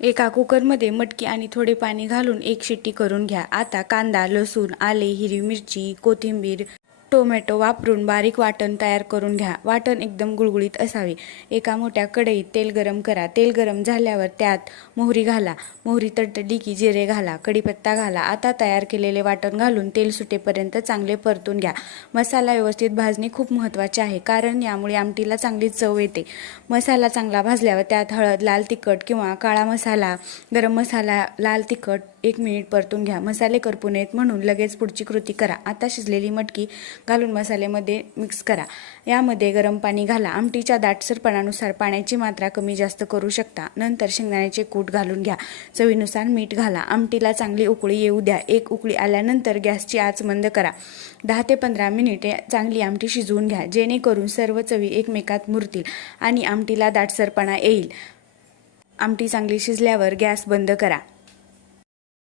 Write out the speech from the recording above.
एका कुकरमध्ये मटकी आणि थोडे पाणी घालून एक शिट्टी करून घ्या। आता कांदा, लसूण, आले, हिरवी मिरची, कोथिंबीर, टोमॅटो वापरून बारीक वाटण तयार करून घ्या। वाटण एकदम गुळगुळीत असावे। एका मोठ्या कढईत तेल गरम करा। तेल गरम झाल्यावर त्यात मोहरी घाला। मोहरी तडतडली की जिरे घाला, कढीपत्ता घाला। आता तयार केलेले वाटण घालून तेल सुटेपर्यंत चांगले परतून घ्या। मसाला व्यवस्थित भाजणे खूप महत्त्वाचे आहे, कारण यामुळे आमटीला चांगली चव येते। मसाला चांगला भाजल्यावर त्यात हळद, लाल तिखट किंवा काळा मसाला, गरम मसाला, लाल तिखट 1 मिनिट परतून घ्या। मसाले करपू नयेत म्हणून लगेच पुढची कृती करा। आता शिजलेली मटकी घालून मसाल्यामध्ये मिक्स करा। यामध्ये गरम पाणी घाला। आमटीच्या दाटसरपणानुसार पाण्याची मात्रा कमी जास्त करू शकता। नंतर शेंगदाण्याचे कूट घालून घ्या। चवीनुसार मीठ घाला। आमटीला चांगली उकळी येऊ द्या। एक उकळी आल्यानंतर गॅसची आच मंद करा। 10 ते 15 मिनिटे चांगली आमटी शिजवून घ्या, जेणेकरून सर्व चवी एकमेकात मुरतील आणि आमटीला दाटसरपणा येईल। आमटी चांगली शिजल्यावर गॅस बंद करा।